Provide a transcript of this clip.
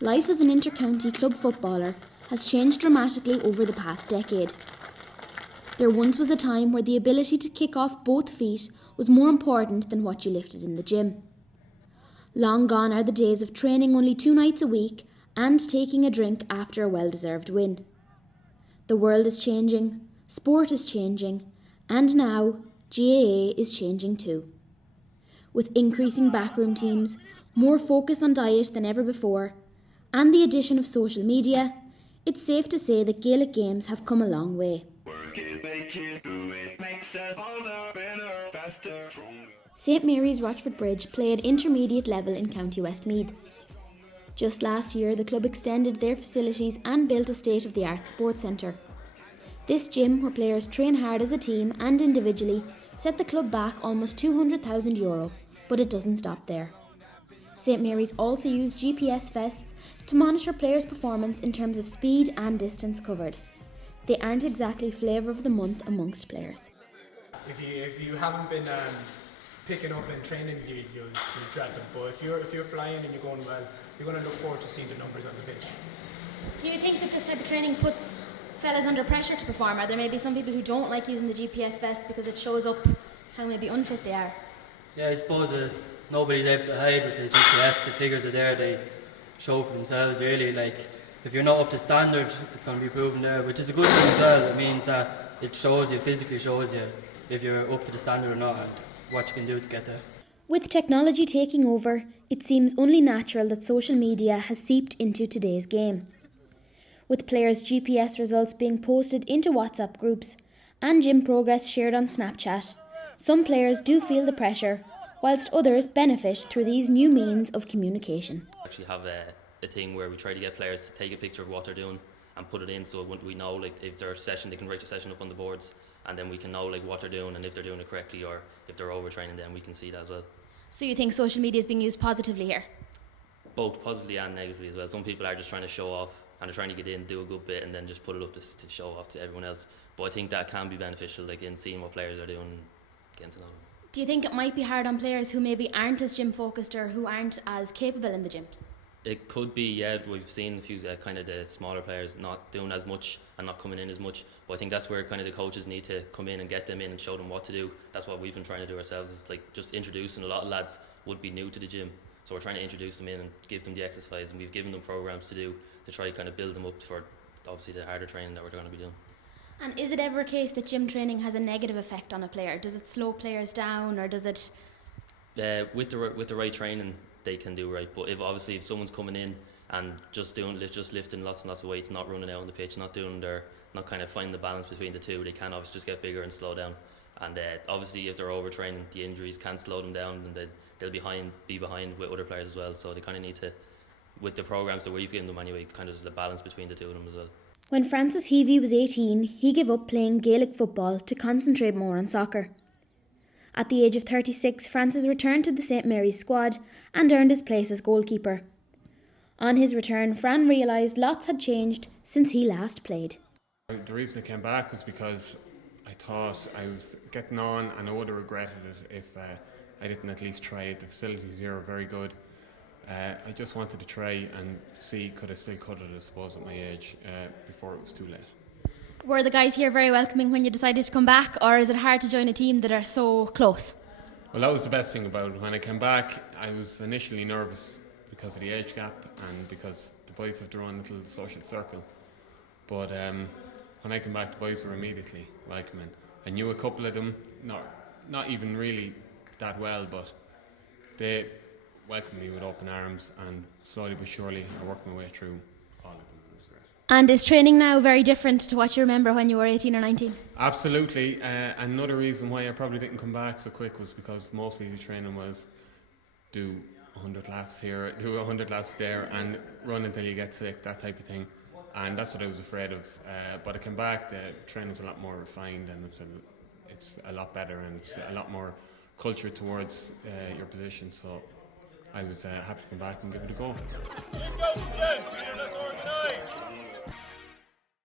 Life as an inter-county club footballer has changed dramatically over the past decade. There once was a time where the ability to kick off both feet was more important than what you lifted in the gym. Long gone are the days of training only 2 nights a week and taking a drink after a well-deserved win. The world is changing, sport is changing, and now GAA is changing too. With increasing backroom teams, more focus on diet than ever before, and the addition of social media, it's safe to say that Gaelic games have come a long way. St Mary's Rochfortbridge play at intermediate level in County Westmeath. Just last year, the club extended their facilities and built a state-of-the-art sports centre. This gym, where players train hard as a team and individually, set the club back almost €200,000, but it doesn't stop there. St Mary's also use GPS vests to monitor players' performance in terms of speed and distance covered. They aren't exactly flavour of the month amongst players. If you haven't been picking up and training, you'll dread them. But if you're flying and you're going well, you're going to look forward to seeing the numbers on the pitch. Do you think that this type of training puts fellas under pressure to perform? Are there maybe some people who don't like using the GPS vest because it shows up how maybe unfit they are? Yeah, I suppose nobody's able to hide with the GPS. The figures are there, they show for themselves really. Like, if you're not up to standard, it's going to be proven there, which is a good thing as well. It means that it shows you, physically shows you if you're up to the standard or not and what you can do to get there. With technology taking over, it seems only natural that social media has seeped into today's game. With players' GPS results being posted into WhatsApp groups and gym progress shared on Snapchat, some players do feel the pressure, whilst others benefit through these new means of communication. We actually have a thing where we try to get players to take a picture of what they're doing and put it in, so we know, like, if their session, they can write a session up on the boards, and then we can know, like, what they're doing and if they're doing it correctly, or if they're overtraining, then we can see that as well. So you think social media is being used positively here? Both positively and negatively as well. Some people are just trying to show off and they're trying to get in, do a good bit, and then just put it up to show off to everyone else. But I think that can be beneficial, like in seeing what players are doing, getting to know them. Do you think it might be hard on players who maybe aren't as gym focused or who aren't as capable in the gym? It could be, yeah. We've seen a few kind of the smaller players not doing as much and not coming in as much. But I think that's where kind of the coaches need to come in and get them in and show them what to do. That's what we've been trying to do ourselves. Is like just introducing. A lot of lads would be new to the gym, so we're trying to introduce them in and give them the exercise. And we've given them programs to do to try kind of build them up for obviously the harder training that we're going to be doing. And is it ever a case that gym training has a negative effect on a player? Does it slow players down, or does it? With the right training, they can do right. But if someone's coming in and just lifting lots and lots of weights, not running out on the pitch, not kind of finding the balance between the two, they can obviously just get bigger and slow down. And obviously, if they're overtraining, the injuries can slow them down, and they'll be behind with other players as well. So they kind of need to, with the programs that we've given them anyway, kind of there's a balance between the two of them as well. When Francis Heavey was 18, he gave up playing Gaelic football to concentrate more on soccer. At the age of 36, Francis returned to the St Mary's squad and earned his place as goalkeeper. On his return, Fran realised lots had changed since he last played. The reason I came back was because I thought I was getting on and I would have regretted it if I didn't at least try it. The facilities here are very good. I just wanted to try and see could I still cut it, I suppose, at my age before it was too late. Were the guys here very welcoming when you decided to come back, or is it hard to join a team that are so close? Well, that was the best thing about it. When I came back, I was initially nervous because of the age gap and because the boys have their own little social circle. But when I came back, the boys were immediately welcoming. I knew a couple of them, not even really that well, but they welcomed me with open arms, and slowly but surely I worked my way through all of them. It was great. And is training now very different to what you remember when you were 18 or 19? Absolutely. Another reason why I probably didn't come back so quick was because mostly the training was do 100 laps here, do 100 laps there, and run until you get sick, that type of thing. And that's what I was afraid of. But I came back, the training's a lot more refined, and it's a lot better, and it's a lot more culture towards your position. So I was happy to come back and give it a go.